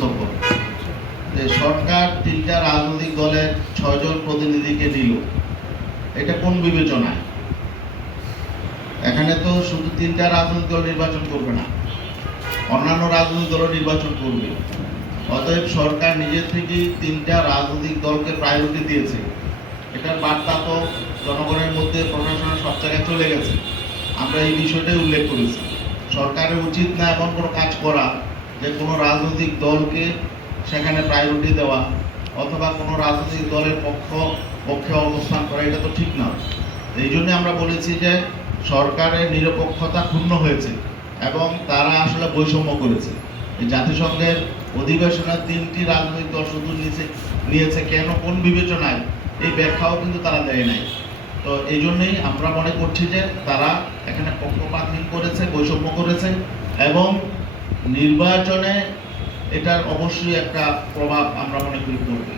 সফর যে সরকার তিনটা রাজনৈতিক দলের ছয়জন প্রতিনিধিকে দিল, এটা কোন বিবেচনায়? এখানে তো শুধু তিনটা রাজনৈতিক দল নির্বাচন করবে না, অন্যান্য রাজনৈতিক দলও নির্বাচন করবে। অতএব সরকার নিজের থেকেই তিনটা রাজনৈতিক দলকে প্রায়োরিটি দিয়েছে। এটার বার্তা তো জনগণের মধ্যে প্রশাসনের সব জায়গায় চলে গেছে। আমরা এই বিষয়টাই উল্লেখ করেছি। সরকারের উচিত না এমন কোনো কাজ করা যে কোনো রাজনৈতিক দলকে সেখানে প্রায়োরিটি দেওয়া অথবা কোনো রাজনৈতিক দলের পক্ষ, পক্ষে অবস্থান করা, এটা তো ঠিক না এই জন্য আমরা বলেছি যে সরকারের নিরপেক্ষতা ক্ষুণ্ণ হয়েছে এবং তারা আসলে বৈষম্য করেছে। জাতিসংঘের অধিবেশনে তিনটি রাজনৈতিক দল শুধু নিচে নিয়েছে কেন কোন বিবেচনায় এই ব্যাখ্যাও কিন্তু তারা দেয় নাই। তো এই জন্যেই আমরা মনে করছি যে তারা এখানে পক্ষপাতহীন করেছে, বৈষম্য করেছে এবং নির্বাচনে এটার অবশ্যই একটা প্রভাব আমরা মনে করি পড়বে।